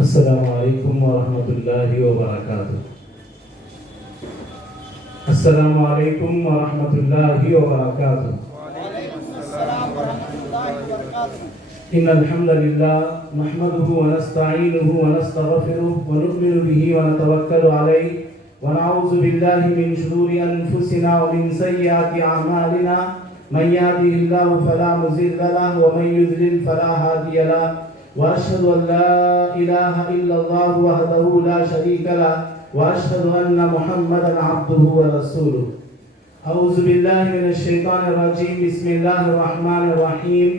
अस्सलामु अलैकुम वरहमतुल्लाहि वबरकातुह। अस्सलामु अलैकुम वरहमतुल्लाहि वबरकातुह। इन्नल हम्दुलिल्लाह नहमदुहु व नस्तईनुहु व नस्तगफिरुहु व नु'मिनु बिही व नतवक्कलु अलैहि व नऊज़ु बिल्लाहि मिन शुरूरि अनफुसिना व मिन सय्यिआति अअमालिना मन यहदिहिल्लाहु फला मुज़िल्ल लहु व मन युज़लिल फला हादिय लहु व अशहदु अन ला इलाहा इल्लल्लाह वहदहु ला शरीक लहु व अशहदु अन्न मुहम्मदन अब्दुहु व रसूलुहु। अऊज़ु बिल्लाहि मिनश शैतानिर रजीम। बिस्मिल्लाहिर रहमानिर रहीम।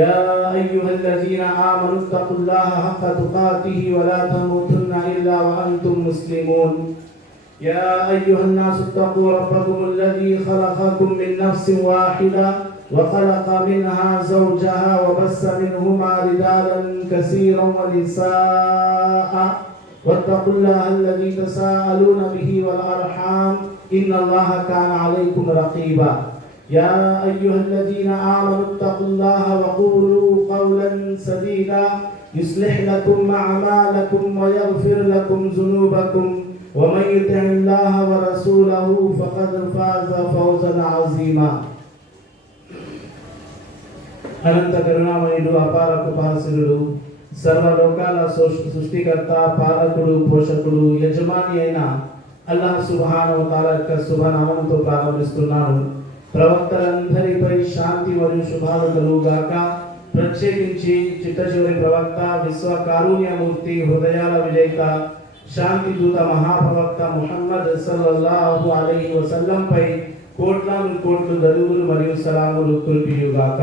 या अय्युहल्लज़ीना आमनु तक़ुल्लाहा हक़्क़ तुक़ातिही व ला तमूतुन्ना इल्ला व अंतुम मुस्लिमून। या अय्युहन्नासु इत्तक़ू रब्बकुमुल्लज़ी ख़लक़कुम मिन नफ़्सिन वाहिदा व ख़लक़ मिनहा ज़ौजहा व बस्स मिनहुमा रिजालन कसीरन व निसाअ वत्तक़ुल्लाहा अल्लज़ी तसाअलून बिही वल अर्हाम इन्नल्लाहा काना अलैकुम रक़ीबा। या अय्युहल्लज़ीना आमनु इत्तक़ुल्लाहा व क़ूलू क़ौलन सदीदा युस्लिह लकुम अअमालकुम व यग़फिर लकुम ज़ुनूबकुम व मन युति'िल्लाहा व रसूलहु फ़क़द फ़ाज़ फ़ौज़न अज़ीमा। అనంత కరుణామయుడు అపార కృపాశీలుడు సర్వలోకాల సృష్టికర్త పాలకుడు పోషకుడు యజమాని అయిన అల్లాహ్ సుబ్హానహు వ తఆలా యొక్క శుభనామంతో ప్రారంభిస్తున్నాను। ప్రవక్తలందరిపై శాంతి మరియు శుభాలు కలుగుగాక। ప్రత్యేకించి చిట్టచివరి ప్రవక్త విశ్వ కారుణ్యమూర్తి హృదయాల విజేత శాంతి దూత మహాప్రవక్త ముహమ్మద్ సల్లల్లాహు అలైహి వసల్లం పై కోట్లాను కోట్లు దరువులు మరియు సలాములు కురిపియుగాక।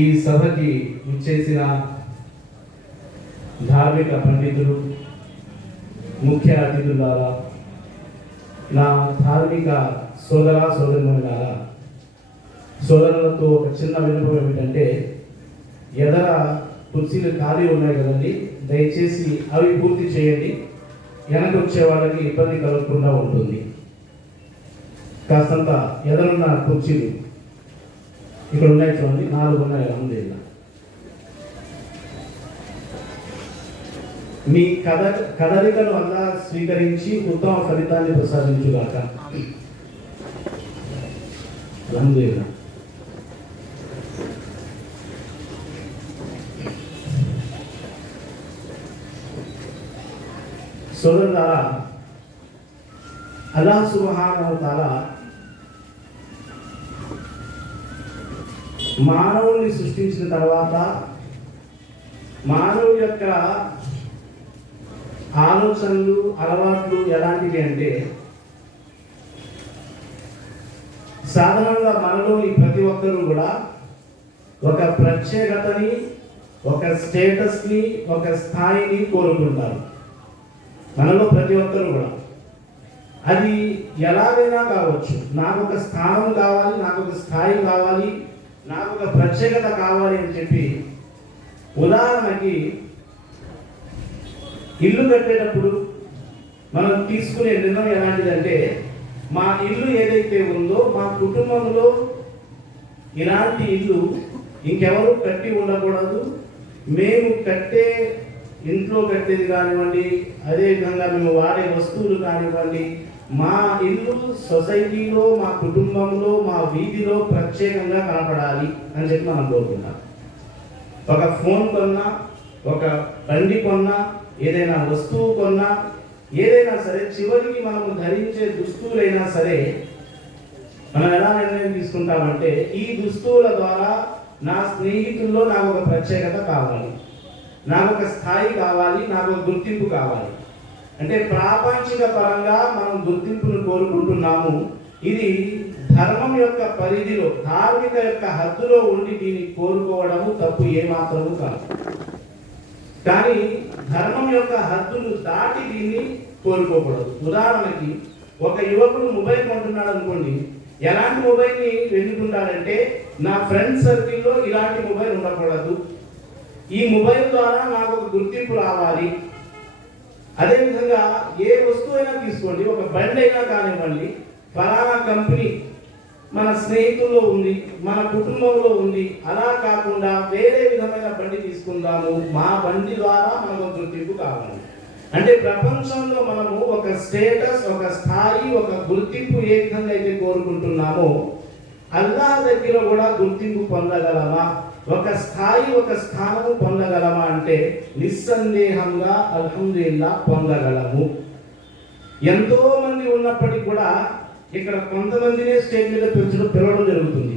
ఈ సభకి విచ్చేసిన ధార్మిక పండితులు, ముఖ్య అతిథులారా, నా ధార్మిక సోదరులారా, సోదరులతో ఒక చిన్న విన్నపం ఏమిటంటే, ఎదర కుర్చీలు ఖాళీ ఉన్నాయి కదండి, దయచేసి అవి పూర్తి చేయండి। వెనక వచ్చే వాళ్ళకి ఇబ్బంది కలగకుండా ఉంటుంది। కాస్తంత ఎదరున్న కుర్చీలు ఇక్కడ ఉన్నాయి చూడండి, 4 ఉన్నాయి అల్హమ్దులిల్లాహ్। మీ కదలికను అల్లాహ్ స్వీకరించి ఉత్తమ ఫలితాన్ని ప్రసాదించుగాక। అల్హమ్దులిల్లాహ్। సోదరులారా, అల్లాహ్ సుబ్హానహు వ తఆలా మానవుని సృష్టించిన తర్వాత మానవుడి యొక్క ఆలోచనలు, అలవాట్లు ఎలాంటివి అంటే, సాధారణంగా మనలోని ప్రతి ఒక్కరూ కూడా ఒక ప్రత్యేకతని, ఒక స్టేటస్ని, ఒక స్థాయిని కోరుకుంటారు। మనలో ప్రతి ఒక్కరూ కూడా అది ఎలాగైనా కావచ్చు। నాకు ఒక స్థానం కావాలి, నాకు ఒక స్థాయి కావాలి, నాకు ఒక ప్రత్యేకత కావాలి అని చెప్పి, ఉదాహరణకి ఇల్లు కట్టేటప్పుడు మనం తీసుకునే నిర్ణయం ఎలాంటిదంటే, మా ఇల్లు ఏదైతే ఉందో మా కుటుంబంలో ఇలాంటి ఇల్లు ఇంకెవరు కట్టి ఉండకూడదు, మేము కట్టే ఇంట్లో కట్టేది కానివ్వండి, అదేవిధంగా మేము వాడే వస్తువులు కానివ్వండి, మా ఇల్లు సొసైటీలో, మా కుటుంబంలో, మా వీధిలో ప్రత్యేకంగా కనపడాలి అని చెప్పి మనం కోరుకుంటాం। ఒక ఫోన్ కొన్నా, ఒక బండి కొన్నా, ఏదైనా వస్తువు కొన్నా, ఏదైనా సరే చివరికి మనము ధరించే దుస్తువులైనా సరే మనం ఎలా నిర్ణయం తీసుకుంటామంటే, ఈ దుస్తువుల ద్వారా నా స్నేహితుల్లో నాకు ఒక ప్రత్యేకత కావాలి, నాకు ఒక స్థాయి కావాలి, నాకు ఒక గుర్తింపు కావాలి అంటే ప్రాపంచిక పరంగా మనం గుర్తింపును కోరుకుంటున్నాము। ఇది ధర్మం యొక్క పరిధిలో, ధార్మిక యొక్క హద్దులో ఉండి దీన్ని కోరుకోవడము తప్పు ఏమాత్రము కాదు। కానీ ధర్మం యొక్క హద్దులు దాటి దీన్ని కోరుకోకూడదు। ఉదాహరణకి ఒక యువకుడు మొబైల్ కొంటున్నాడు అనుకోండి, ఎలాంటి మొబైల్ని ఎన్నుకుంటాడంటే, నా ఫ్రెండ్ సర్కిల్లో ఇలాంటి మొబైల్ ఉండకూడదు, ఈ మొబైల్ ద్వారా నాకు ఒక గుర్తింపు రావాలి। అదేవిధంగా ఏ వస్తువు అయినా తీసుకోండి, ఒక బండి అయినా కానివ్వండి, ఫలానా కంపెనీ మన స్నేహితుల్లో ఉంది, మన కుటుంబంలో ఉంది, అలా కాకుండా వేరే విధమైన బండి తీసుకుందాము, మా బండి ద్వారా మనకు గుర్తింపు కావాలి అంటే ప్రపంచంలో మనము ఒక స్టేటస్, ఒక స్థాయి, ఒక గుర్తింపు ఏ విధంగా అయితే కోరుకుంటున్నామో అల్లాహ్ దగ్గర కూడా గుర్తింపు పొందగలమా, ఒక స్థాయి, ఒక స్థానము పొందగలమా అంటే నిస్సందేహంగా అల్హమ్దులిల్లాహ్ పొందగలము. ఎంతో మంది ఉన్నప్పటికీ కూడా ఇక్కడ కొంతమందినే స్టేజ్ మీద పిలవడం జరుగుతుంది.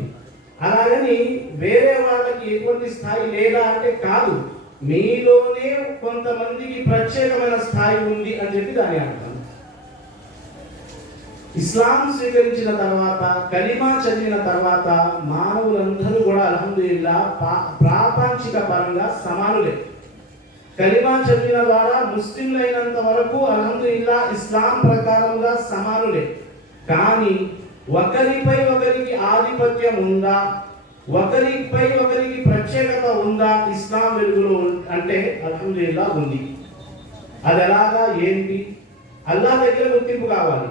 అలాగని వేరే వాళ్ళకి ఎటువంటి స్థాయి లేదా అంటే కాదు, మీలోనే కొంతమందికి ప్రత్యేకమైన స్థాయి ఉంది అని చెప్పి దాని అర్థం. ఇస్లాం స్వీకరించిన తర్వాత, కలిమా చదివిన తర్వాత మానవులందరూ కూడా అల్హమ్దులిల్లాహ్ ప్రాపంచిక పరంగా సమానులే. కలిమా చదివిన ద్వారా ముస్లింలైనంత వరకు అల్హమ్దులిల్లాహ్ ఇస్లాం ప్రకారంగా సమానులే. కానీ ఒకరిపై ఒకరికి ఆధిపత్యం ఉందా, ఒకరిపై ఒకరికి ప్రత్యేకత ఉందా ఇస్లాం వెలుగులో అంటే అల్హమ్దులిల్లాహ్ ఉంది. అది ఎలాగా, ఏంటి? అల్లాహ్ దగ్గర గుర్తింపు కావాలి,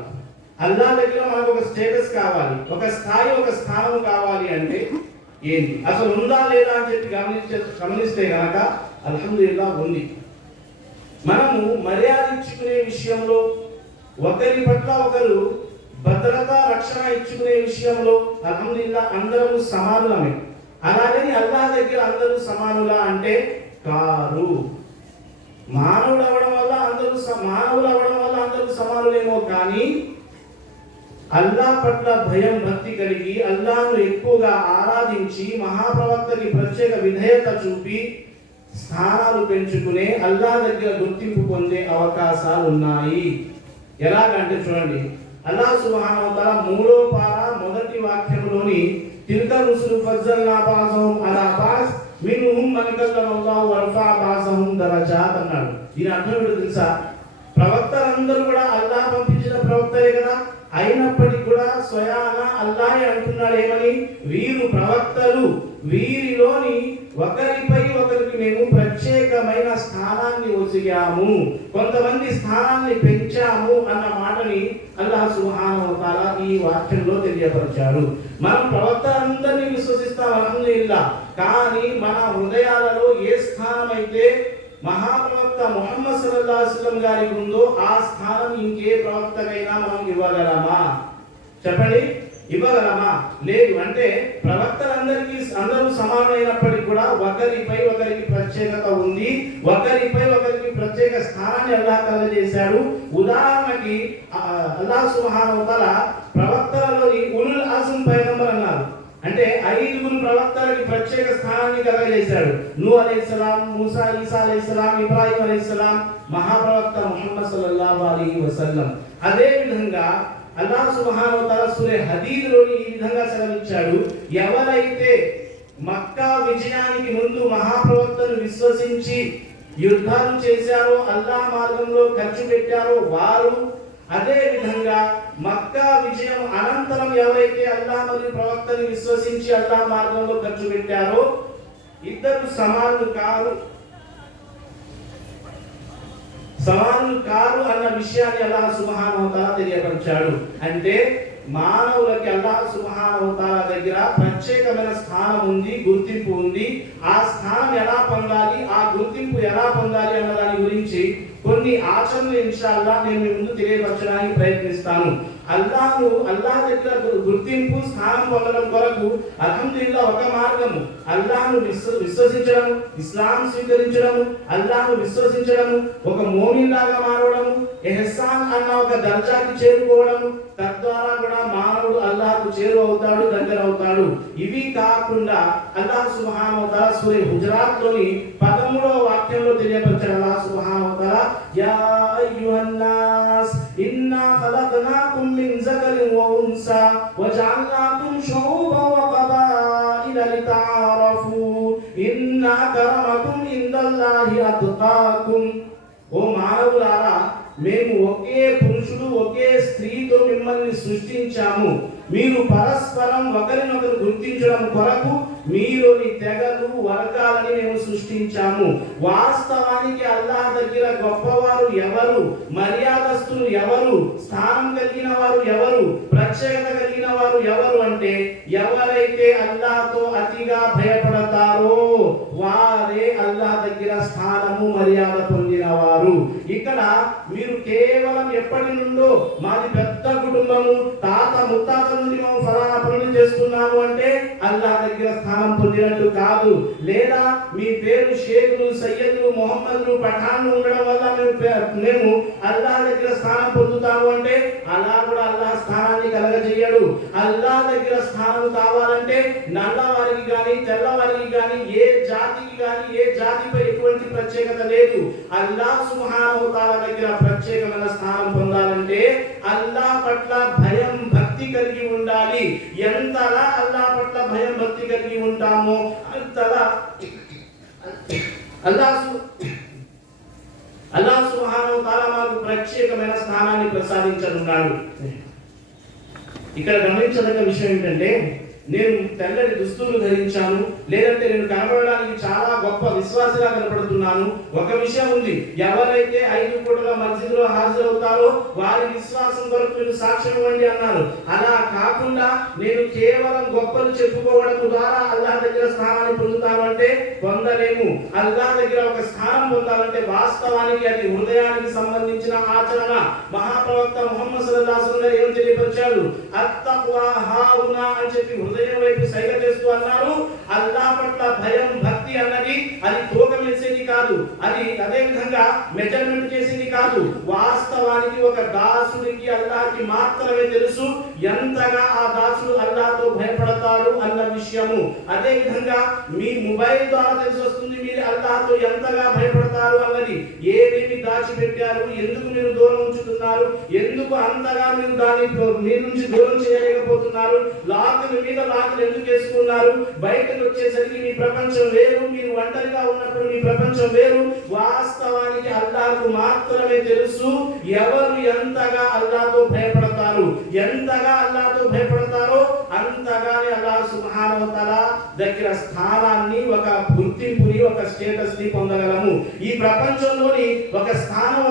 అల్లాహ్ దగ్గర మనకు ఒక స్టేటస్ కావాలి, ఒక స్థాయి, ఒక స్థానం కావాలి అంటే ఏంటి, అసలు ఉందా లేదా అని చెప్పి గమనిస్తే కనుక అల్హమ్దులిల్లాహ్ ఉంది. మనము మర్యాద ఇచ్చుకునే విషయంలో, ఒకరి పట్ల ఒకరు భద్రత, రక్షణ ఇచ్చుకునే విషయంలో అల్హమ్దులిల్లాహ్ అందరూ సమానులమే. అలాగని అల్లాహ్ దగ్గర అందరూ సమానులా అంటే కారు. మానవులు అవడం వల్ల అందరూ సమానులేమో కానీ అల్లాహ్ పట్ల భయం, భక్తి కలిగి అల్లాహ్ను ఎక్కువగా ఆరాధించి మహాప్రవక్తకి ప్రత్యేక విధేయత చూపి స్థానాలు పెంచుకునే అల్లాహ్ దగ్గర గుర్తింపు పొందే అవకాశాలు ఉన్నాయి. ఎలాగంటే చూడండి, అల్లాహ్ సుబ్హానహు వ తఆలా 3వ పార మొదటి వాక్యంలోని తిల్క రుసులు ఫజ్జల్నా బాజహుం అలా బాజ్ మిన్హుం మన్ కల్లమల్లాహు వరఫా బాజహుం దరజాత్ అన్నాడు. దీని అర్థం ఏంటో తెలుసా? ప్రవక్తలందరూ కూడా అల్లాహ్ పంపించిన ప్రవక్తలే కదా, అయినప్పటికీ కూడా స్వయాన అల్లాహే అంటున్నాడు ఏమని, వీరు ప్రవక్తలు, వీరిలోని ఒకరిపై ఒకరికి మేము ప్రత్యేకమైన స్థానాన్ని ఒసిగాము, కొంతమంది స్థానాన్ని పెంచాము అన్న మాటని అల్లాహ్ సుబ్హానహు వ తఆలా ఈ వాక్యంలో తెలియపరిచాడు. మనం ప్రవక్తలందరినీ విశ్వసిస్తాం అల్హమ్దులిల్లాహ్, కానీ మన హృదయాలలో ఏ స్థానం అయితే మహాప్రవక్త ముహమ్మద్ సల్లల్లాహు అలైహి వసల్లం గారికి ఉందో ఆ స్థానం ఇంకే ప్రవక్తకైనా మనం ఇవ్వగలమా? చెప్పండి, ఇవ్వగలమా? లేదు. అంటే ప్రవక్తలందరికీ అందరూ సమానమైనప్పటికీ కూడా ఒకరిపై ఒకరికి ప్రత్యేకత ఉంది, ఒకరిపై ఒకరికి ప్రత్యేక స్థానాన్ని అల్లాహ్ కలుగజేశాడు. ఉదాహరణకి అల్లాహ్ సుబ్హానహు వ తఆలా ప్రవక్తలలోని ఉలుల్ అజ్మ్ పైగంబర్ అన్నారు. అంటే 5 ప్రవక్తలకి ప్రత్యేక స్థానాన్ని కలుగజేశాడు. నూహ్ అలైహిస్సలాం, మూసా, ఈసా అలైహిస్సలాం, ఇబ్రాహీం అలైహిస్సలాం, మహాప్రవక్త ముహమ్మద్ సల్లల్లాహు అలైహి వసల్లం. అదే విధంగా అల్లాహ్ సుబ్హానహు వ తఆలా సూరా హదీద్లోని ఈ విధంగా సెలవిచ్చాడు, ఎవరైతే మక్కా విజయానికి ముందు మహాప్రవక్తను విశ్వసించి యుద్ధాలు చేశారో, అల్లాహ్ మార్గంలో ఖర్చు పెట్టారో వారు, అదే విధంగా మక్కా విజయం అనంతరం ఎవరైతే అల్లాహ్ మరియు ప్రవక్తని విశ్వసించి అల్లాహ్ మార్గంలో ఖర్చు పెట్టారో ఇద్దరు సమానులు కారు అన్న విషయాన్ని అల్లాహ్ సుబ్హానహు వ తఆలా తెలియపరిచాడు. అంటే మానవులకి అల్లాహ్ సుబ్హానహు వ తఆలా దగ్గర ప్రత్యేకమైన స్థానం ఉంది, గుర్తింపు ఉంది. ఆ స్థానం ఎలా పొందాలి, ఆ గుర్తింపు ఎలా పొందాలి అన్న దాని గురించి కొన్ని ఆచరణలు ఇన్షాల్లాహ్ నేను మీ ముందు తెలియపరచడానికి ప్రయత్నిస్తాను. అల్లాహ్ దగ్గర గుర్తింపు, స్థానం పొందడం కొరకు అల్హమ్దులిల్లాహ్ ఒక మార్గము అల్లాహ్ను విశ్వసించడం, ఇస్లాం స్వీకరించడం, అల్లాహ్ను విశ్వసించడం, ఒక మోమిన్ లాగా మారడం, ఇహ్సాన్ అన్న ఒక దర్జాకి చేరుకోవడం, తద్వారా కూడా మానవుడు అల్లాహ్కు చేరువవుతాడు, దగ్గర అవుతాడు. ఇవి కాకుండా అల్లాహ్ సుబ్హానహు వ తఆలా సూరా హుజరాత్ లోని 13వ వాక్యంలో తెలియపరిచాడు. అల్లాహ్ సుబ్హానహు వ తఆలా యా అయ్యుహన్ నాస్ ఇన్నా ఖలక్నాకుం మిన్ జకరిన్ వ ఉన్సా వజఅల్నాకుం షుఊబన్ వ కబాయిల లితఅరఫు ఇన్న అక్రమకుం ఇందల్లాహి అత్కాకుం. ఓ మానవులారా, మేము ఒకే పురుషుడు, ఒకే స్త్రీతో మిమ్మల్ని సృష్టించాము. మీరు పరస్పరం ఒకరినొకరు గుర్తించడం కొరకు మీలోని తెగలు, వర్గాలని మేము సృష్టించాము. వాస్తవానికి అల్లాహ్ దగ్గర గొప్పవారు ఎవరు, మర్యాదస్తులు ఎవరు, స్థానం కలిగిన వారు ఎవరు, మర్యాద పొందిన వారు. ఇక్కడ మీరు కేవలం ఎప్పటి నుండో మాది పెద్ద కుటుంబము, తాత ముత్తాత నుండి మేము ఫలానా పనులు చేస్తున్నాము అంటే అల్లాహ్ దగ్గర స్థానం పొందినట్టు కాదు. లేదా మీ పేరు షేకులు, సయ్యద్లు, మొహమ్మద్లు, పఠాన్లు ఉండడం వల్ల మేము అల్లాహ్ దగ్గర స్థానం పొందుతాము అంటే అల్లాహ్ కూడా అల్లాహ్ స్థానాన్ని కలగజేయడు. అల్లాహ్ దగ్గర స్థానం కావాలంటే నల్లవారికి కానీ తెల్లవారికి కానీ ఏ జాతికి కానీ ఏ జాతిపై ఎటువంటి ప్రత్యేకత లేదు. అల్లాహ్ సుబ్హానహు వ తఆలా దగ్గర ప్రత్యేకమైన స్థానం పొందాలంటే అల్లాహ్ పట్ల భయం భక్తి కలిగి ఉండాలి. ఎంతలా అల్లాహ్ పట్ల భయం భక్తి కలిగి ఉంటామో అంతలా అల్లాహ్ సుబ్హానహు వ తఆలా మాకు ప్రత్యేకమైన స్థానాన్ని ప్రసాదించనున్నాడు. ఇక్కడ గమనించదగ్గ విషయం ఏంటంటే, నేను తెల్లటి దుస్తులు ధరించాను, లేదంటే నేను కనబడడానికి చాలా గొప్ప విశ్వాసిగా కనపడుతున్నాను. ఒక విషయం ఉంది, ఎవరైతే 5 పూటల మస్జిద్లో హాజరవుతారో వారి విశ్వాసం కొరకు మీరు సాక్ష్యం ఇవ్వండి అన్నారు. అలా కాకుండా నేను కేవలం గొప్పలు చెప్పుకోవడం ద్వారా అల్లాహ్ దగ్గర స్థానాన్ని పొందుతాను అంటే పొందలేము. అల్లాహ్ దగ్గర ఒక స్థానం పొందాలంటే వాస్తవానికి అది హృదయానికి సంబంధించిన ఆచరణ. మహాప్రవక్త ముహమ్మద్ సల్లల్లాహు అలైహి వసల్లం ఏం తెలియపరిచారు? అత్తఖ్వా హాఉనా అని చెప్పి హృదయం వైపు సైగ చేస్తూ అన్నారు. అల్లాహ్ పట్ల భయం భక్తి అన్నది అది తూకం వేసేది కాదు, అది అదే విధంగా మెజర్మెంట్ చేసేది కాదు. వాస్తవానికి ఒక దాసుడికి అల్లాహ్కి మాత్రమే తెలుసు ఎంతగా ఆ దాసుడు అల్లాహ్తో భయపడతాడు అన్న విషయము. అదే విధంగా మీ మొబైల్ ద్వారా తెలిసి వస్తుంది మీరు అల్లాహ్తో ఎంతగా భయపడతారు అన్నది. ఏమేమి దాచిపెట్టారు, ఎందుకు మీరు దూరం ఉంచుతున్నారు, ఎందుకు అంతగా మీరు దాన్ని మీ నుంచి దూరం చేయలేకపోతున్నారు, లాకుల మీద లాకులు ఎందుకు వేసుకున్నారు, బయటకు వచ్చేసరికి మీ ప్రపంచం వేరు, మీరు ఒంటరిగా ఉన్నప్పుడు మీ ప్రపంచం వేరు. వాస్తవానికి అల్లాహ్కు మాత్రమే తెలుసు ఎవరు ఎంతగా అల్లాహ్తో భయపడతారు. ఎంతగా అల్లాహ్తో భయపడతారో అంతగానే అల్లాహ్ సుబ్హానహు వ తఆలా దగ్గర స్థానాన్ని, ఒక గుర్తింపుని, ఒక స్టేటస్ ని పొందగలము. ఈ ప్రపంచంలోని ఒక స్థానం,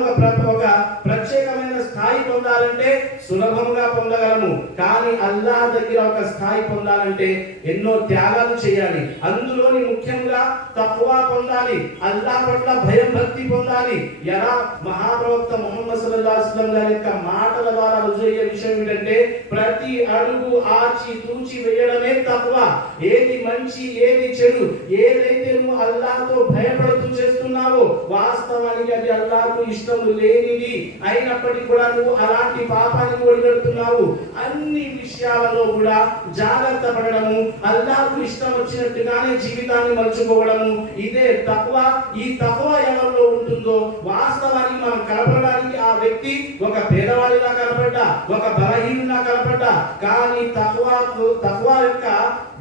ఒక ప్రత్యేకమైన స్థాయి పొందాలంటే సులభంగా పొందగలము. కానీ అల్లాహ్ దగ్గర ఒక స్థాయి పొందాలంటే ఎన్నో త్యాగాలు చేయాలి. అందులోని ముఖ్యంగా తఖ్వా పొందాలి, అల్లాహ్ పట్ల భయం భక్తి పొందాలి. ఎలా మహాప్రవక్త ముహమ్మద్ సల్లల్లాహు అలైహి వసల్లం గారి యొక్క మాటల ద్వారా రుజువయ్యే విషయం ఏంటంటే ప్రతి అడుగు ఆచి తూచి వేయడమే తఖ్వా. ఏది మంచి ఏది చెడు, ఏదైతే నువ్వు అల్లాహ్తో భయపడుతూ చేస్తున్నావో వాస్తవానికి అది అల్లాహ్కు ఇష్టం లేనిది అయినప్పటికీ కూడా నువ్వు అలాంటి పాపానికి ఒడిగడుతున్నావు. అన్ని విషయాలలో కూడా జాగ్రత్త పడడము, అల్లాహ్కు ఇష్టం వచ్చినట్టుగానే జీవితాన్ని మలుచుకోవడము, ఇదే తఖ్వా. ఈ తఖ్వా ఎవరిలో ఉంటుందో వాస్తవానికి మనం కనపడడానికి ఆ వ్యక్తి ఒక పేదవాడిలా కనపడ్డా, ఒక బలహీనులా కనపడ్డా, కానీ తఖ్వా యొక్క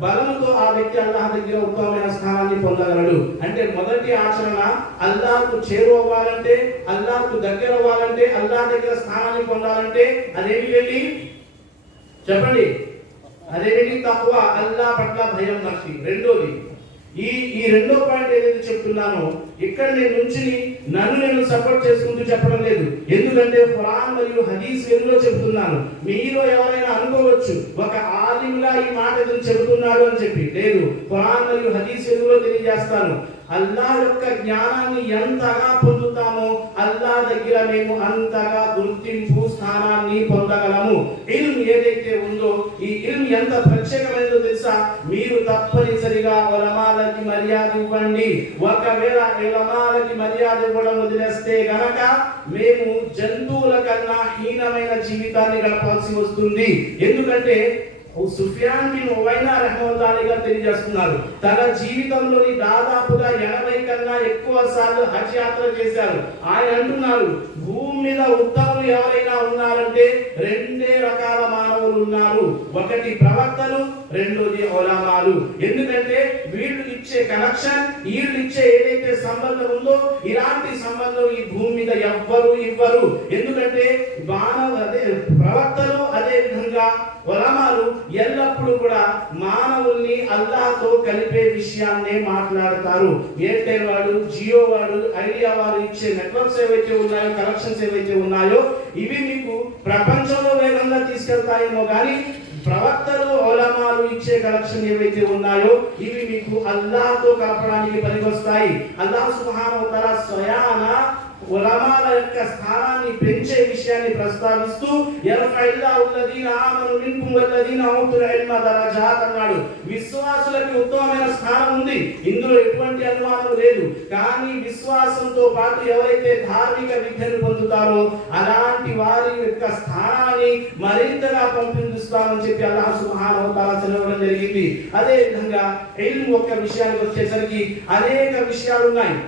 బలముతో ఆ వ్యక్తి అల్లాహ్ దగ్గర ఉత్తమమైన స్థానాన్ని పొందగలడు. అంటే మొదటి ఆచరణ అల్లాహ్కు చేరువవ్వాలంటే, అల్లాహ్కు దగ్గర అవ్వాలంటే, అల్లాహ్ దగ్గర స్థానాన్ని పొందాలంటే అదేమిటి చెప్పండి? అదేమిటి? తఖ్వా, అల్లాహ్ పట్ల భయం భక్తి. రెండోది ఈ రెండో పాయింట్ ఏదైతే చెప్తున్నానో ఇక్కడ నేను నుంచి నన్ను నేను సపోర్ట్ చేసుకుంటూ చెప్పడం లేదు. ఎందుకంటే ఖురాన్ మరియు హదీస్ వెలుగులో చెప్తున్నాను. మీలో ఎవరైనా అనుకోవచ్చు ఒక ఆలింగా ఈ మాట చెబుతున్నాడు అని చెప్పి. లేదు, ఖురాన్ మరియు హదీస్ వెలుగులో తెలియజేస్తాను. అల్లాహ్ యొక్క జ్ఞానాన్ని ఎంతగా పొందుతామో అల్లాహ్ దగ్గర మేము అంతగా గుర్తింపు స్థానాన్ని పొందగలము. ఇల్మ్ ఏదైతే ఉందో ఈ ఇల్మ్ ఎంత ప్రత్యేకమైనదో తెలుసా? మీరు తప్పనిసరిగా ఉలమాలకి మర్యాద ఇవ్వండి. ఒకవేళ ఉలమాలకి మర్యాద ఇవ్వడం వదిలేస్తే గనక మేము జంతువుల కన్నా హీనమైన జీవితాన్ని గడపాల్సి వస్తుంది. ఎందుకంటే సుఫియాన్ బిన్ ఉవైనా రహ్మతుల్లాహి గారు తెలియజేస్తున్నారు, తన జీవితంలోని దాదాపుగా 80 కన్నా ఎక్కువ సార్లు హజ్ యాత్ర చేశారు. ఆయన అంటున్నారు, భూమి మీద ఉత్తములు ఎవరైనా ఉన్నారంటే రెండే రకాల మానవులు ఉన్నారు. ఒకటి ప్రవక్తలు, రెండోది ఉలమాలు. ఎందుకంటే వీళ్ళు ఇచ్చే కనెక్షన్, వీళ్ళు ఇచ్చే ఏదైతే సంబంధం ఉందో ఇలాంటి సంబంధం ఈ భూమి మీద ఎవ్వరు ఇవ్వరు. ఎందుకంటే ప్రవక్తలు అదే విధంగా ఉలమాలు ఎల్లప్పుడూ కూడా మానవుల్ని అల్లాహ్తో కలిపే విషయాన్నే మాట్లాడతారు. ఎయిర్టెల్ వాడు, జియో వాడు, ఐడియా వారు ఇచ్చే నెట్వర్క్స్ ఏవైతే ఉన్నాయో, కనెక్షన్స్ ఏవైతే ఉన్నాయో ఇవి మీకు ప్రపంచంలో వేగంగా తీసుకెళ్తాయేమో కానీ ప్రవక్తలు ఉలమాలు ఇచ్చే కలెక్షన్ ఏవైతే ఉన్నాయో ఇవి మీకు అల్లాహ్తో కలపడానికి పనికొస్తాయి. అల్లాహ్ సుబ్హానహు వ తఆలా స్వయాన ఉలమాల యొక్క స్థానాన్ని పెంచే విషయాన్ని ప్రస్తావిస్తూ యర్ఫఇల్లాహు అల్లదీన ఆమను మిన్కుం వల్లదీన ఊతుల్ ఇల్మ దరజాత్ అన్నాడు. విశ్వాసులకు ఉత్తమమైన స్థానం ఉంది, ఇందులో ఎటువంటి అనుమానం లేదు. కానీ విశ్వాసంతో పాటు ఎవరైతే ధార్మిక విద్యను పొందుతారో అలాంటి వారి యొక్క స్థానాన్ని మరింతగా పెంపొందిస్తామని చెప్పి అల్లాహ్ సుబ్హానహు వ తఆలా తెలపడం జరిగింది. అదే విధంగా ఇల్మ్ యొక్క విషయానికి వచ్చేసరికి అనేక విషయాలు ఉన్నాయి.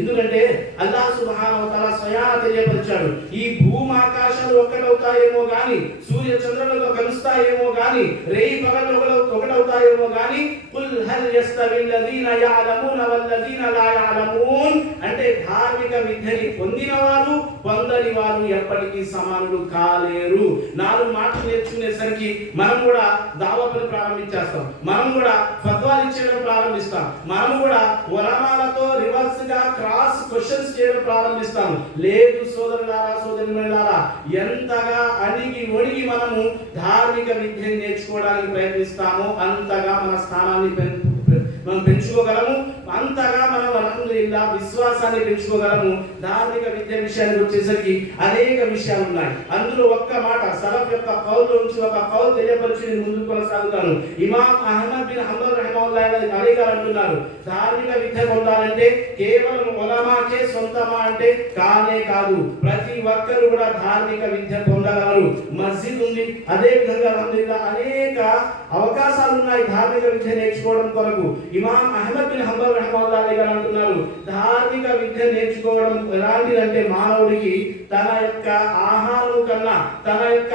ఎందుకంటే అల్లాహ్ సుబ్హానహు వ తఆలా స్వయాన తెలియపరిచాడు, ఈ భూమాకాశాలు ఒక్కటవుతాయేమో గాని, సూర్య చంద్రులు కలుస్తాయేమో గాని, రేయి పగలు ఒకటవుతాయేమో గాని, కుల్ హల్ యస్తవిల్ లదీన యఅలమూన వల్లదీన లా యఅలమూన్ అంటే ధార్మిక విద్యని పొందిన వారు పొందని వారు ఎప్పటికీ సమానులు కాలేరు. 4 మాటలు నేర్చుకునేసరికి మనం కూడా దావతులు ప్రారంభించేస్తాం, మనం కూడా ఫత్వాలు ఇచ్చేయడం ప్రారంభిస్తాం, మనం కూడా ఉలమాలతో రివర్స్ గా క్రాస్ క్వశ్చన్స్ చేయడం ప్రారంభిస్తాము. లేదు సోదరులారా సోదరిమణులారా, ఎంతగా అణిగి ఒణిగి మనము ధార్మిక విద్యను నేర్చుకోవడానికి ప్రయత్నిస్తామో అంతగా మన స్థానాన్ని మనం పెంచుకోగలము, అంతగా మనం అల్హమ్దులిల్లాహ్ విశ్వాసాన్ని పెంచుకోగలము. ధార్మిక విద్య విషయానికి వచ్చేసరికి అనేక విషయాలు ఉన్నాయి. అందులో ఒక్క మాట సలఫ్ యొక్క కౌల్లో నుంచి ఒక కౌల్ తెలియపరిచి నేను ముందుకు కొనసాగుతాను. ఇమాం అహ్మద్ బిన్ హంబల్ రహిమహుల్లాహ్ అలీ గారు అంటున్నారు, ధార్మిక విద్య పొందాలంటే కేవలం ఉలమాకే సొంతమా అంటే కానే కాదు, ప్రతి ఒక్కరు కూడా ధార్మిక విద్య పొందగలరు. మస్జిద్ ఉంది, అదే విధంగా అల్హమ్దులిల్లాహ్ అనేక అవకాశాలు ఉన్నాయి ధార్మిక విద్య నేర్చుకోవడం కొరకు. ఇమాం అహ్మద్ బిన్ హంబల్ రహిమహుల్లాహ్ గారు అంటున్నారు, ధార్మిక విద్య నేర్చుకోవడం ఎలాంటిదంటే మానవుడికి తన యొక్క ఆహారం కన్నా, తన యొక్క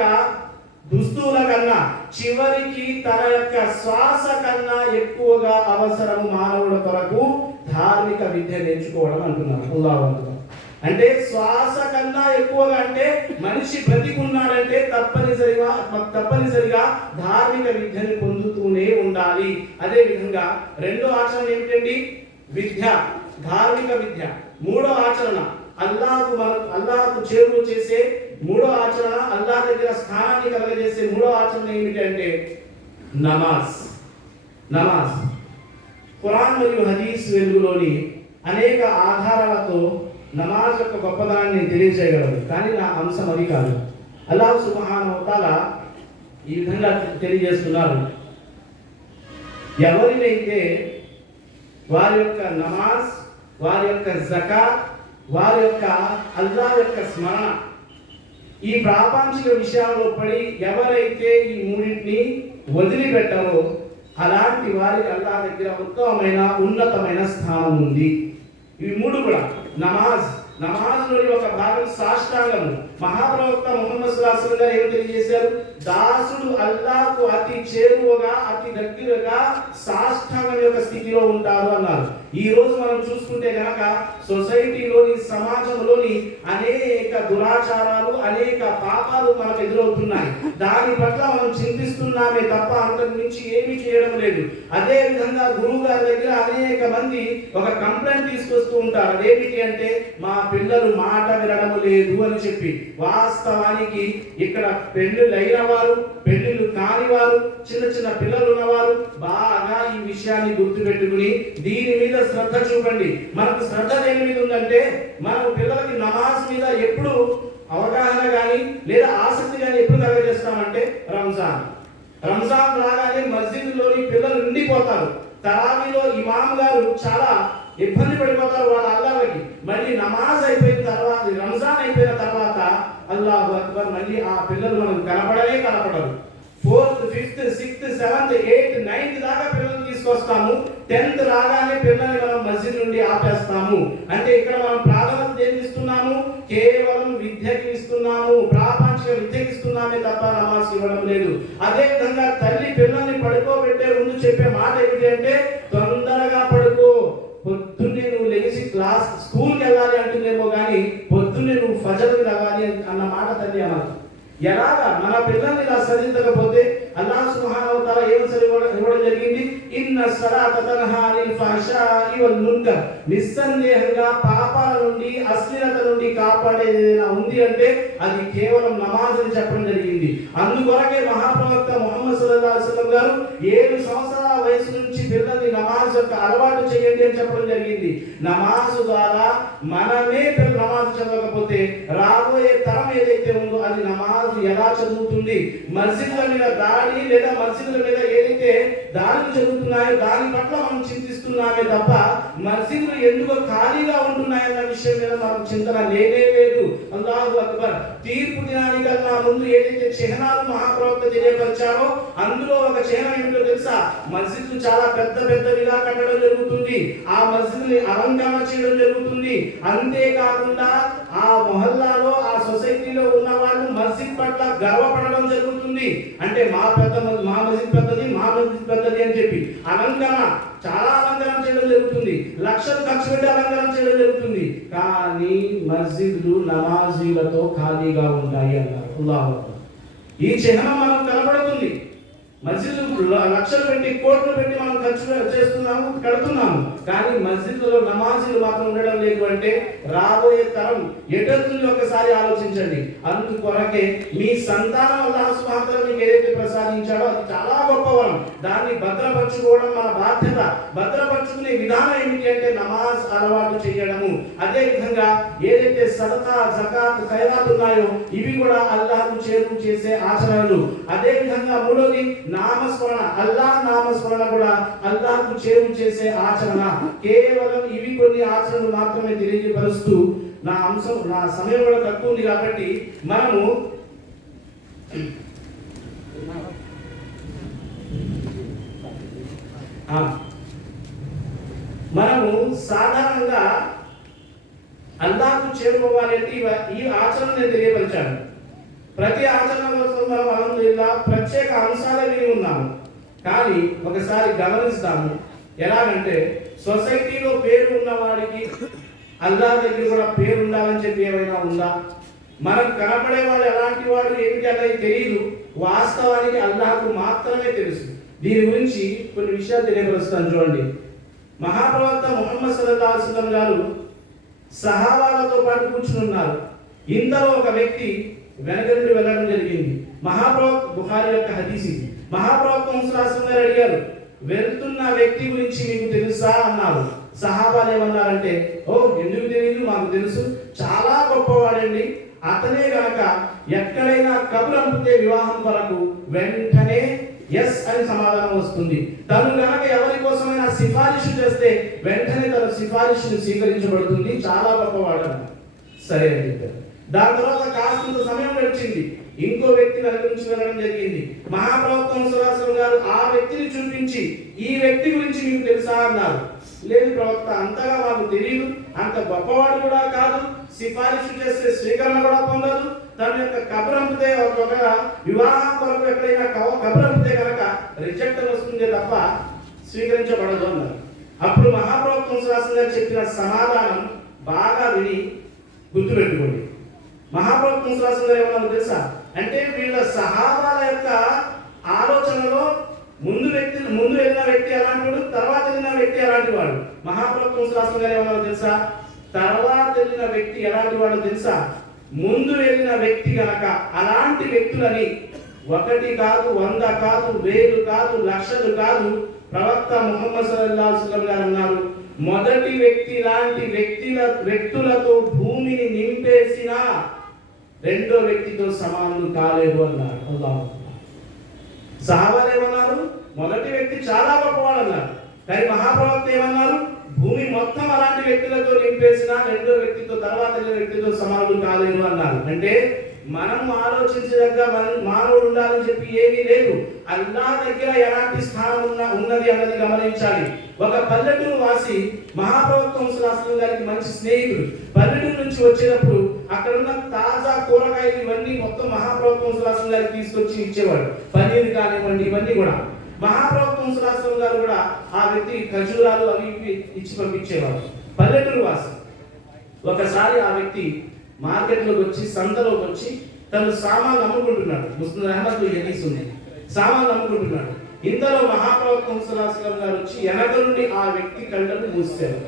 దుస్తుల కన్నా, చివరికి తన యొక్క శ్వాస కన్నా ఎక్కువగా అవసరం మానవుడి కొరకు ధార్మిక విద్య నేర్చుకోవడం అంటున్నారు. అల్లాహు అక్బర్. అంటే శ్వాస కన్నా ఎక్కువగా అంటే మనిషి బ్రతికున్నాడంటే తప్పనిసరిగా ధార్మిక విద్యను పొందుతూనే ఉండాలి. అదే విధంగా రెండో ఆచరణ ఏమిటండి? విద్య, ధార్మిక విద్య. మూడో ఆచరణ అల్లాహకు చేరువ చేసే మూడో ఆచరణ, అల్లాహ్ దగ్గర స్థానాన్ని కలగజేసే మూడో ఆచరణ ఏమిటంటే నమాజ్. నమాజ్ ఖురాన్ మరియు హదీస్ వెలుగులోని అనేక ఆధారాలతో నమాజ్ యొక్క గొప్పదనాన్ని తెలియజేయగలరు. కానీ నా అంశం అది కాదు. అల్లాహ్ సుబ్హానహు వ తఆలా ఈ విధంగా తెలియజేస్తున్నారు, ఎవరినైతే వారి యొక్క నమాజ్, వారి యొక్క జకాత్, వారి యొక్క అల్లాహ్ యొక్క స్మరణ, ఈ ప్రాపంచిక విషయాల్లో పడి ఎవరైతే ఈ మూడింటిని వదిలిపెట్టరో అలాంటి వారికి అల్లాహ్ దగ్గర ఉత్తమమైన ఉన్నతమైన స్థానం ఉంది. ఇవి మూడు కూడా నమాజ్లోని ఒక భాగం సాష్టాంగము. మహాప్రవక్త ముహమ్మద్ సల్లల్లాహు అలైహి వసల్లం ఏం తెలియజేశారు? దాసుడు అల్లాహ్కు అతి చేరువగా, అతి దగ్గరగా సాష్టాంగం యొక్క స్థితిలో ఉంటారు అన్నారు. ఈ రోజు మనం చూసుకుంటే గనక సొసైటీలోని, సమాజంలోని అనేక దురాచారాలు, అనేక పాపాలు మనకు ఎదురవుతున్నాయి. దాని పట్ల మనం చింతిస్తున్నామే తప్ప అంతకు మించి ఏమీ చేయడం లేదు. అదే విధంగా గురువు గారి దగ్గర అనేక మంది ఒక కంప్లైంట్ తీసుకొస్తూ ఉంటారు. అదేమిటి అంటే మా పిల్లలు మాట వినడం లేదు అని చెప్పి. వాస్తవానికి ఇక్కడ పెళ్లిళ్ళు అయిన వారు, పెళ్లిళ్ళు కాని వారు, చిన్న చిన్న పిల్లలు ఉన్నవారు బాగా ఈ విషయాన్ని గుర్తుపెట్టుకుని దీని మీద శ్రద్ధ చూపండి. మనకు శ్రద్ధ దేని మీద ఉందంటే, మనం పిల్లలకి నమాజ్ మీద ఎప్పుడు అవగాహన కానీ లేదా ఆసక్తి కానీ ఎప్పుడు కలగజేస్తామంటే రంజాన్ రాగానే మస్జిద్లోని పిల్లలు నిండిపోతారు. తరావీలో ఇమాం గారు చాలా ఇబ్బంది పడిపోతారు వాళ్ళ అల్లాహ్కి. మళ్ళీ నమాజ్ అయిపోయిన తర్వాత, రంజాన్ అయిపోయిన తర్వాత అల్లాహు అక్బర్, మళ్ళీ ఆ పిల్లలు మనకు కనపడరు. 4th, 5th, 6th, 7th, 8th, 9th దాకా పిల్లల్ని తీసుకొస్తాము. 10th రాగానే పిల్లల్ని మనం మస్జిద్ నుండి ఆపేస్తాము. అంటే ఇక్కడ మనం ప్రాధాన్యత దేనికి ఇస్తున్నాము? కేవలం విద్యకి ఇస్తున్నాము, ప్రాపంచిక విద్యకి ఇస్తున్నామే తప్ప నమాజ్ ఇవ్వడం లేదు. అదే విధంగా తల్లి పిల్లల్ని పడుకోబెట్టే ముందు చెప్పే మాట ఏమిటి అంటే, తొందరగా పడుకో, పొద్దున్నే నువ్వు లేచి స్కూల్కి వెళ్ళాలి అంటుందేమో కానీ పొద్దున్నే నువ్వు ఫజర్కి రావాలి అన్న మాట తల్లి అన్నారు. ఎలాగా మన పిల్లల్ని ఇలా సరిదిద్దకపోతే అల్లాహ్ సుబ్హానహు వ తఆలా ఏం ఇవ్వడం జరిగింది? ఇన్న సలాత తన్హా అనిల్ ఫహషాయి వల్ మున్కర్. నిస్సందేహంగా పాపాల నుండి అశ్లీలత నుండి కాపాడేది ఏదైనా ఉంది అంటే అది కేవలం నమాజ్ అని చెప్పడం జరిగింది. అందుకొరకే మహాప్రవక్త ముహమ్మద్ సల్లల్లాహు అలైహి వసల్లం గారు 7 సంవత్సరాల వయసు నుంచి పిల్లల్ని నమాజ్ యొక్క అలవాటు చేయండి అని చెప్పడం జరిగింది. నమాజ్ ద్వారా మనమే నమాజ్ చదవకపోతే రాబోయే తరం ఏదైతే ఉందో అది నమాజ్ ఎలా చదువుతుంది? మస్జిద్ల మీద దాడి లేదా మస్జిద్ల మీద ఏదైతే దాడులు జరుగుతున్నాయో దాని పట్ల మనం చింతిస్తున్నామే తప్ప మస్జిద్లు ఎందుకు ఖాళీగా ఉంటున్నాయన్న విషయం మీద మనకు చింతన లేనే లేదు. అల్లాహు అక్బర్. తీర్పు దినానికన్నా ముందు ఏదైతే చిహ్నాలు మహాప్రవక్త తెలియపరిచారో అందులో ఒక చిహ్నం ఏమిటో తెలుసా? మస్జిద్లు చాలా పెద్ద పెద్దవిగా కట్టడం జరుగుతుంది. ఆ మస్జిద్ని అలంకరణ చేయడం జరుగుతుంది. అంతేకాకుండా ఆ మొహల్లాలో ఆ సొసైటీలో ఉన్న వాళ్ళు మస్జిద్ పట్ల గర్వపడడం జరుగుతుంది. అంటే మా మస్జిద్ పెద్దది, మా మస్జిద్ పెద్దది అని చెప్పి చాలా అలంకరణ చేయడం జరుగుతుంది. లక్షలు ఖర్చు పెట్టి అలంకరణ చేయడం జరుగుతుంది. కానీ మస్జిద్లు నమాజీలతో ఖాళీగా ఉంటాయి అన్నారు. అల్లాహు అక్బర్. ఈ చిహ్నం మనకు కనబడుతుంది. మస్జిద్ లక్షలు పెట్టి కోట్లు పెట్టి మనం ఖర్చు చేస్తున్నాము, కడుతున్నాము. కానీ మస్జిద్లలో నమాజీలు మాత్రం ఉండడం లేదు అంటే రాబోయే తరం ఎటొస్తుంది ఒకసారి ఆలోచించండి. అందుకొరకే మీ సంతానం అల్లాహ్ సుబ్హానహు వ తఆలా మీకు ఏదైతే ప్రసాదించాడో అది చాలా గొప్ప వరం. దాన్ని భద్రపరచుకోవడం మన బాధ్యత. భద్రపరచుకునే విధానం ఏమిటి అంటే నమాజ్ అలవాటు చేయడము. అదే విధంగా ఏదైతే సదకా, జకాత్, ఖైరాత్ ఉన్నాయో ఇవి కూడా అల్లాహ్కు చేరువ చేసే ఆచరణలు. అదే విధంగా మూడోది నామస్మరణ. అల్లాహ్ నామస్మరణ కూడా అల్లాహ్కు చేరువ చేసే ఆచరణ. కేవలం ఇవి కొన్ని ఆచరణలు మాత్రమే తెలియజేపరుస్తూ నా సమయం కూడా తక్కువ ఉంది కాబట్టి మనము సాధారణంగా అల్లాహ్కు చేరుకోవాలి అంటే ఈ ఆచరణ నేను తెలియపరిచాను. ప్రతి ఆచరణ కోసం మనం అల్హమ్దులిల్లాహ్ ప్రత్యేక అంశాలే విని ఉన్నాము. కానీ ఒకసారి గమనిస్తాము. ఎలాగంటే సొసైటీలో పేరు ఉన్నవాడికి అల్లాహ్ దగ్గర కూడా పేరు ఉండాలని చెప్పి ఏమైనా ఉందా? మనకు కనపడే వాడు ఎలాంటి వాడు ఏమిటి అనేది తెలియదు. వాస్తవానికి అల్లాహ్కు మాత్రమే తెలుసు. దీని గురించి కొన్ని విషయాలు తెలియపరుస్తాను చూడండి. మహాప్రవక్త ముహమ్మద్ సల్లల్లాహు అలైహి వసల్లం గారు సహాబాలతో పాటు కూర్చుని ఉన్నారు. ఇంతలో ఒక వ్యక్తి వెనక నుండి వెళ్ళడం జరిగింది. మహాప్రవక్త, బుఖారీ యొక్క హదీస్ ఇది. మహాప్రవక్త ముహమ్మద్ సల్లల్లాహు అలైహి వసల్లం గారు అడిగారు, వెళ్తున్న వ్యక్తి గురించి మీకు తెలుసా అన్నారు. సహాబాలు ఏమన్నారంటే, ఓ ఎందుకు తెలియదు, మాకు తెలుసు, చాలా గొప్పవాడండి. అతనే గనక ఎక్కడైనా కబురు అంపితే వివాహం కొరకు వెంటనే ఎస్ అని సమాధానం వస్తుంది. తను గనక ఎవరి కోసమైనా సిఫారిషు చేస్తే వెంటనే తన సిఫారిషును స్వీకరించబడుతుంది. చాలా గొప్పవాడు అన్నారు. సరే అని చెప్పారు. దాని తర్వాత కాస్తంత సమయం గడిచింది. ఇంకో వ్యక్తి వెనక నుంచి వెళ్ళడం జరిగింది. మహాప్రవక్త సల్లల్లాహు అలైహి వసల్లం గారు ఆ వ్యక్తిని చూపించి, ఈ వ్యక్తి గురించి మీకు తెలుసా అన్నారు. లేదు ప్రవక్త, అంతగా మాకు తెలియదు, అంత గొప్పవాడు కూడా కాదు, సిఫారిషు చేస్తే స్వీకరణ కూడా పొందదు, తన యొక్క కబురు అంపితే ఒక వివాహం కొరకు ఎక్కడైనా కబురు అంపితే కనుక రిజెక్ట్ వస్తుంది తప్ప స్వీకరించబడదు అన్నారు. అప్పుడు మహాప్రవక్త సల్లల్లాహు అలైహి వసల్లం గారు చెప్పిన సమాధానం బాగా విని గుర్తుపెట్టుకోండి. మహాప్రవక్త సల్లల్లాహు అలైహి వసల్లం గారు ఏమన్నా తెలుసా? అంటే వీళ్ళ సహాబాల యొక్క ఆలోచనలో ముందు వెళ్ళిన వ్యక్తి అలాంటి వాడు, తర్వాత వెళ్ళిన వ్యక్తి అలాంటి వాడు. మహాప్రవక్త సల్లల్లాహు అలైహి వసల్లం గారు ఏమన్నా తెలుసా? తర్వాత వెళ్ళిన వ్యక్తి ఎలాంటి వాడు తెలుసా? ముందు వెళ్ళిన వ్యక్తి గనక అలాంటి వ్యక్తులని 1 కాదు, 100 కాదు, 1000 కాదు, లక్షలు కాదు, ప్రవక్త ముహమ్మద్ సల్లల్లాహు అలైహి వసల్లం గారు అన్నారు, మొదటి వ్యక్తి లాంటి వ్యక్తులతో భూమిని నింపేసిన రెండో వ్యక్తితో సమానం కాలేదు అన్నారు. అల్లాహ్. సహాబాలు ఏమన్నారు? మొదటి వ్యక్తి చాలా గొప్పవాడు అన్నారు. కానీ మహాప్రవక్త ఏమన్నారు? భూమి మొత్తం అలాంటి వ్యక్తులతో నింపేసిన రెండో వ్యక్తితో, తర్వాత వ్యక్తితో సమానం కాలేదు అన్నారు. అంటే మనం ఆలోచించదగ్గ మానవుడు ఉండాలని చెప్పి ఏమీ లేదు. అల్లాహ్ దగ్గర ఎలాంటి స్థానం ఉన్నది అన్నది గమనించాలి. ఒక పల్లెటూరు వాసి మహాప్రవక్త సల్లల్లాహు అలైహి వసల్లం గారికి మంచి స్నేహితుడు. పల్లెటూరు నుంచి వచ్చేటప్పుడు అక్కడ ఉన్న తాజా కూరగాయలు ఇవన్నీ మొత్తం మహాప్రవక్త సల్లల్లాహు అలైహి వసల్లం గారికి తీసుకొచ్చి ఇచ్చేవాడు. పన్నీర్ కానివ్వండి, ఇవన్నీ కూడా మహాప్రవక్త సల్లల్లాహు అలైహి వసల్లం గారు కూడా ఆ వ్యక్తి ఖజూరాలు అవి ఇవి ఇచ్చి పంపించేవాడు. పల్లెటూరు వాసి. ఒకసారి ఆ వ్యక్తి మార్కెట్లోకి వచ్చి, సంతలోకి వచ్చి తను సామాన్లు అమ్ముకుంటున్నాడు. ముస్లిం అహ్మద్ హదీస్ ఉంది, సామాన్లు అమ్ముకుంటున్నాడు. ఇంతలో మహాప్రవక్త ముసలాసలం గారు వచ్చి వెనక నుండి ఆ వ్యక్తి కళ్ళను మూసారు.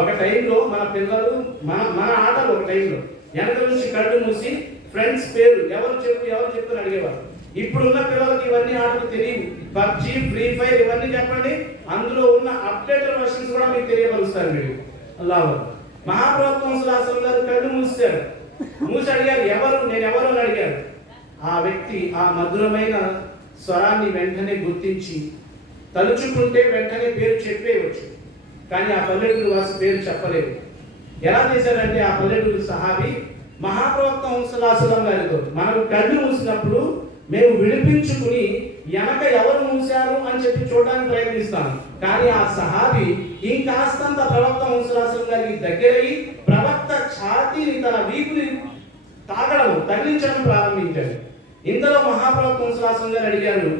ఒక టైంలో మన పిల్లలు మన ఆటలు ఒక టైంలో వెనక నుంచి కళ్ళు మూసి ఫ్రెండ్స్ పేరు ఎవరు చెప్పు అని అడిగేవారు. ఇప్పుడున్న పిల్లలకి ఇవన్నీ ఆటలు తెలియవు. పబ్జి, ఫ్రీ ఫైర్ ఇవన్నీ చెప్పండి, అందులో ఉన్న అప్డేటెడ్ వర్షన్స్ కూడా మీకు తెలియపరుస్తారు. మీరు అల్లాహ్ మహాప్రవక్త ముసలాసలం గారు కళ్ళు మూసారు. మూసి అడిగారు, నేను ఎవరు అని అడిగారు. ఆ వ్యక్తి ఆ మధురమైన స్వరాన్ని వెంటనే గుర్తించి తలుచుకుంటే వెంటనే పేరు చెప్పేయవచ్చు, కానీ ఆ పల్లెటూరు వాసి పేరు చెప్పలేదు. ఎలా చేశారంటే ఆ పల్లెటూరు సహాబీ మహాప్రవక్త ముసలాసలం గారితో మనకు కళ్ళు మూసినప్పుడు మేము విడిపించుకుని వెనక ఎవరు మూసారు అని చెప్పి చూడడానికి ప్రయత్నిస్తాం. కానీ ఆ సహాబీ ఇంకాస్తంత ప్రవక్త ముసలాసలం గారికి దగ్గరై ప్రవక్త ఛాతీని తన వీపుని తగిలించడం ప్రారంభించాడు. ఇంతలో మహాప్రవక్త ముసలాసలం గారు అడిగారు,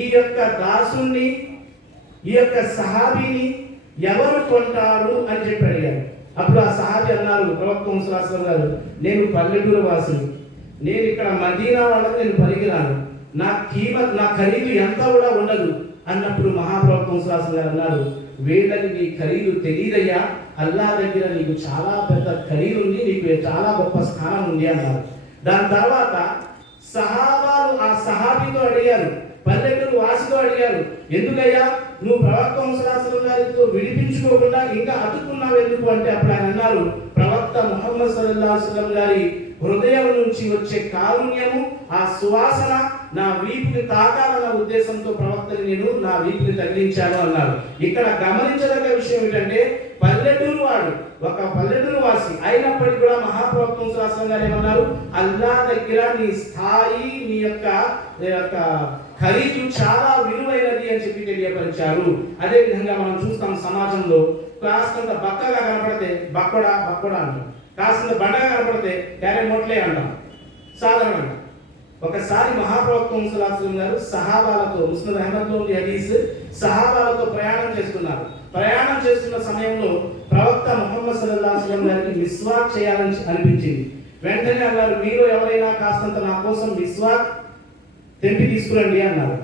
ఈ యొక్క దాసుని ఈ యొక్క సహాబీని ఎవరు కొంటారు అని చెప్పి అడిగారు. అప్పుడు ఆ సహాబీ అన్నారు, ప్రవక్త ముసలాసలం గారు, నేను పల్లెటూరు వాసిని, నేను ఇక్కడ మదీనా వాళ్ళకి నేను పనికిరాను, నా ఖరీదు ఎంత కూడా ఉండదు అన్నప్పుడు మహాప్రవక్త ముసలాసలం గారు అన్నారు, వీళ్ళని నీ ఖరీదు తెలియదయ్యా, అల్లాహ్ దగ్గర నీకు చాలా పెద్ద ఖరీదు ఉంది, నీకు చాలా గొప్ప స్థానం ఉంది అన్నారు. దాని తర్వాత సహాబాలు ఆ సహాబీతో అడిగారు, పల్లెటూరు వాసితో అడిగారు, ఎందుకయ్యా నువ్వు ప్రవక్త ముసలాసలం గారితో విడిపించుకోకుండా ఇంకా అతుక్కున్నావు ఎందుకు అంటే అప్పుడు ఆయన అన్నారు, ప్రవక్త ముహమ్మద్ సల్లల్లాహు అలైహి వసల్లం గారి హృదయం నుంచి వచ్చే కారుణ్యము, ఆ సువాసన నా వీపుని తాకాలన్న ఉద్దేశంతో ప్రవక్తని నేను నా వీపుని తగిలించాను అన్నారు. ఇక్కడ గమనించదగ్గ విషయం ఏంటంటే ఒక పల్లెటూరు వాసి అయినప్పటికీ కూడా మహాప్రవక్త ముసలాసలం గారు ఏమన్నారు, అల్లాహ్ దగ్గర నీ స్థాయి, నీ యొక్క ఖరీదు చాలా విలువైనది అని చెప్పి తెలియపరిచారు. అదే విధంగా మనం చూస్తాం సమాజంలో కాస్తంత బక్కగా కనపడితే బక్కడా అంటాం, కాస్తంత బండగా కనపడితే క్యారె మొట్లే అంటాం సాధారణంగా. ఒకసారి మహాప్రవక్త ముసలాసలం గారు సహాబాలతో, ముస్లిం అహ్మద్లో ఉంది హదీస్, సహాబాలతో ప్రయాణం చేస్తున్నారు. ప్రయాణం చేస్తున్న సమయంలో ప్రవక్త ముహమ్మద్ సల్లల్లాహు అలైహి వసల్లం గారికి మిస్వాక్ చేయాలని అనిపించింది. వెంటనే అన్నారు, మీరు ఎవరైనా కాస్తంత నా కోసం మిస్వాక్ తెంపి తీసుకురండి అన్నారు.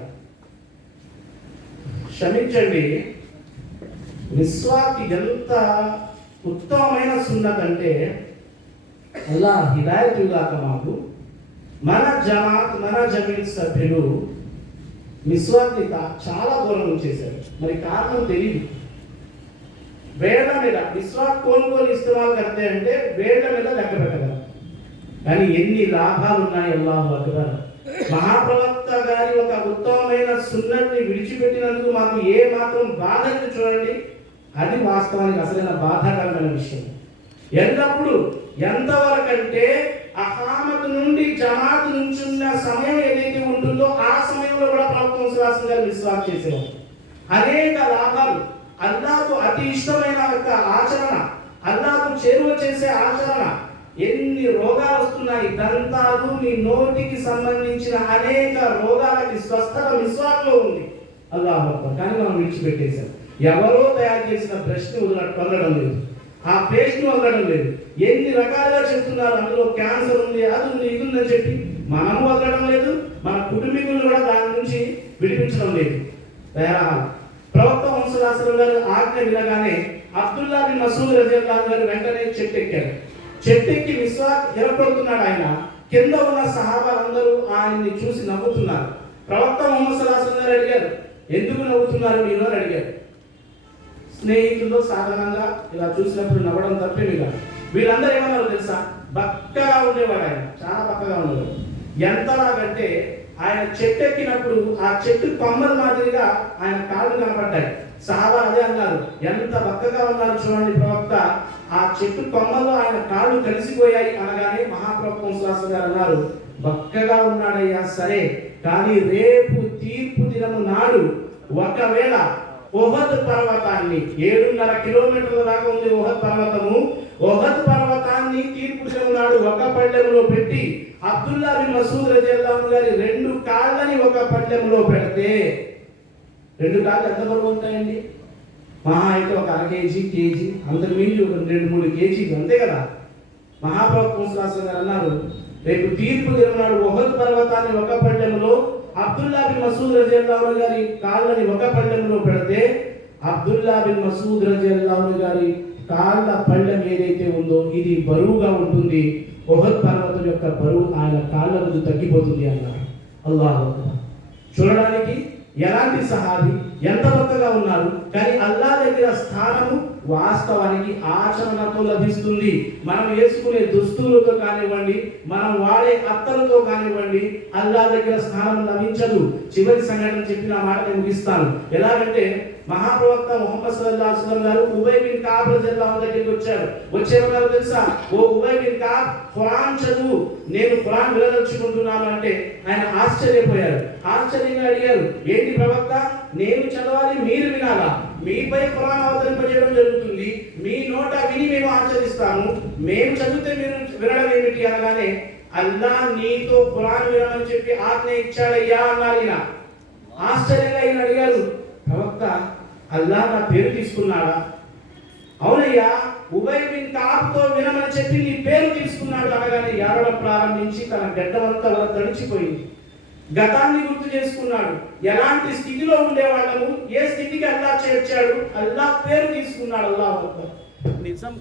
క్షమించండి, మిస్వాక్ ఎంత ఉత్తమమైన సున్నత్ అంటే అల్లాహ్ హిదాయత్ ఇవ్వక మాకు మన జమీన్ సభ్యులు మిస్వాక్ని చాలా దూరం చేశారు. మరి కారణం తెలియదు. వేళ్ల మీద మిస్వాక్ కోన్ ఇస్తమాల్ కడితే అంటే వేళ్ల మీద లెక్క పెట్టగలరు, కానీ ఎన్ని లాభాలు ఉన్నాయి. అల్లాహు అక్బర్. మహాప్రవక్త గారి ఒక ఉత్తమమైన సున్నతిని విడిచిపెట్టినందుకు మాకు ఏ మాత్రం బాధ చూడండి, అది వాస్తవానికి అసలైన బాధాకరమైన విషయం. ఎల్లప్పుడు ఎంతవరకంటే అహామత్ నుండి జమాత్ నుంచున్న సమయం ఏదైతే ఉంటుందో ఆ సమయంలో కూడా ప్రవక్త ముసలాసలం గారు మిస్వాక్ చేసేవారు. అనేక లాభాలు, అల్లాహకు అతి ఇష్టమైన ఒక ఆచరణ, అల్లాహకు చేరువ చేసే ఆచరణ. ఎన్ని రోగాలు వస్తున్నాయి, దంతాలు, నీ నోటికి సంబంధించిన అనేక రోగాలకి స్వస్థత మిస్వాక్లో ఉంది. అల్లాహ్ అక్బర్. కానీ మనం విడిచిపెట్టేశాం. ఎవరో తయారు చేసిన బ్రష్ని వదలడం లేదు, ఆ పేస్ట్ వదలడం లేదు. ఎన్ని రకాలుగా చెప్తున్నారు, అందులో క్యాన్సర్ ఉంది, అది ఉంది, ఇది ఉందని చెప్పి మనం వదలడం లేదు, మన కుటుంబీకులు కూడా దాని నుంచి విడిపించడం లేదు. ప్రవక్త ముసలాసలం గారు ఆజ్ఞ వినగానే అబ్దుల్లా బిన్ మసూద్ రజియల్లాహు గారు వెంటనే చెట్టు ఎక్కారు. చెట్టు ఎక్కి మిస్వాక్ ఎరపడుతున్నాడు ఆయన. కింద ఉన్న సహాబాలందరూ ఆయన్ని చూసి నవ్వుతున్నారు. ప్రవక్త ముహమ్మద్ సల్లల్లాహు గారు అడిగారు, ఎందుకు నవ్వుతున్నారు మీరు అని అడిగారు. స్నేహితుల్లో సాధారణంగా ఇలా చూసినప్పుడు నవ్వడం తప్పేమిగా. వీళ్ళందరూ ఏమన్నారు తెలుసా, బక్కగా ఉండేవాడు ఆయన, చాలా బక్కగా ఉండేవాడు. ఎంతలాగంటే ఆయన చెట్టు ఎక్కినప్పుడు ఆ చెట్టు కొమ్మల మాదిరిగా ఆయన కాళ్ళు కనపడ్డాయి. సహాబా అదే అన్నారు, ఎంత బక్కగా ఉన్నారు చూడండి ప్రవక్త, ఆ చెట్టు కొమ్మల్లో ఆయన కాళ్ళు కలిసిపోయాయి అనగానే మహాప్రవక్త ముసలాసలం గారు అన్నారు, బక్కగా ఉన్నాడయ్యా సరే, కానీ రేపు తీర్పు దినము నాడు ఒకవేళ ఓహద్ పర్వతాన్ని 7.5 కిలోమీటర్ల దాకా ఉంది ఓహద్ పర్వతము, ఓహద్ పర్వతాన్ని తీర్పు దినము నాడు ఒక పళ్ళెంలో పెట్టి అబ్దుల్లా బిన్ మసూద్ రజియల్లాహు గారి 2 కాళ్ళని ఒక పళ్ళెంలో పెడితే 2 కాళ్ళు ఎంత బరువు ఉంటాయండి? మహా అయితే ఒక అర కేజీ, అంతకు మించి ఒక 2-3 కేజీలు అంతే కదా. మహాప్రవక్త ముసలాసలం గారు అన్నారు, రేపు తీర్పు దిననాడు ఉహద్ పర్వతాన్ని ఒక పళ్ళెంలో, అబ్దుల్లా బిన్ మసూద్ రజియల్లాహు గారి కాళ్ళని ఒక పళ్ళెంలో పెడితే, అబ్దుల్లా బిన్ మసూద్ రజియల్లాహు గారి కాళ్ళ పళ్ళెం ఏదైతే ఉందో ఇది బరువుగా ఉంటుంది. ఉహద్ పర్వతం యొక్క బరువు ఆయన కాళ్ళ ముందు తగ్గిపోతుంది అన్నారు. అల్లాహు అక్బర్. చూడడానికి ఎలాంటి సహాబీ, ఎంత గొప్పగా ఉన్నారు, కానీ అల్లా దగ్గర స్థానము వాస్తవానికి ఆచరణతో లభిస్తుంది. మనం వేసుకునే దుస్తులతో కానివ్వండి, మనం వాడే అత్తలతో కానివ్వండి, అల్లా దగ్గర స్థానం లభించదు. చివరి సంఘటన చెప్పిన మాట నేను ముగిస్తాను. ఎలాగంటే మహాప్రవక్త ముహమ్మద్ సల్లల్లాహు అలైహి వసల్లం గారు ఉబయ్ బిన్ కఅబ్ రజియల్లాహు దగ్గరికి వచ్చారు. తెలుసా, ఓ ఉబయ్ బిన్ కఅబ్, ఖురాన్ చదువు, నేను ఖురాన్ వినదలుచుకుంటున్నాను అంటే ఆయన ఆశ్చర్యపోయారు. ఆశ్చర్యంగా అడిగారు, ఏంటి ప్రవక్త, నేను చదవాలి మీరు వినాలా? మీపై ఖురాన్ అవతరింపజేయడం జరుగుతుంది, మీ నోట విని మేము ఆచరిస్తాము, మేము చదివితే మీరు వినడం ఏమిటి అనగానే, అల్లా నీతో ఖురాన్ వినమని చెప్పి ఆజ్ఞ ఇచ్చాడయ్యా అన్నారు. ఈయన ఆశ్చర్యంగా ఈయన అడిగారు, ప్రవక్త అల్లా నా పేరు తీసుకున్నాడా? అవునయ్యా, ఉబయ్ బిన్ కఅబ్తో వినమని చెప్పి నీ పేరు తీసుకున్నాడు అనగానే ఏడవడం ప్రారంభించి తన గడ్డమంతా తడిచిపోయింది. గతాన్ని గుర్తు చేసుకున్నాడు. ఎలాంటి స్థితిలో ఉండేవాళ్ళము, ఏ స్థితికి అల్లా చేర్చాడు, అల్లా పేరు తీసుకున్నాడు. అల్లాహు అక్బర్. నిజం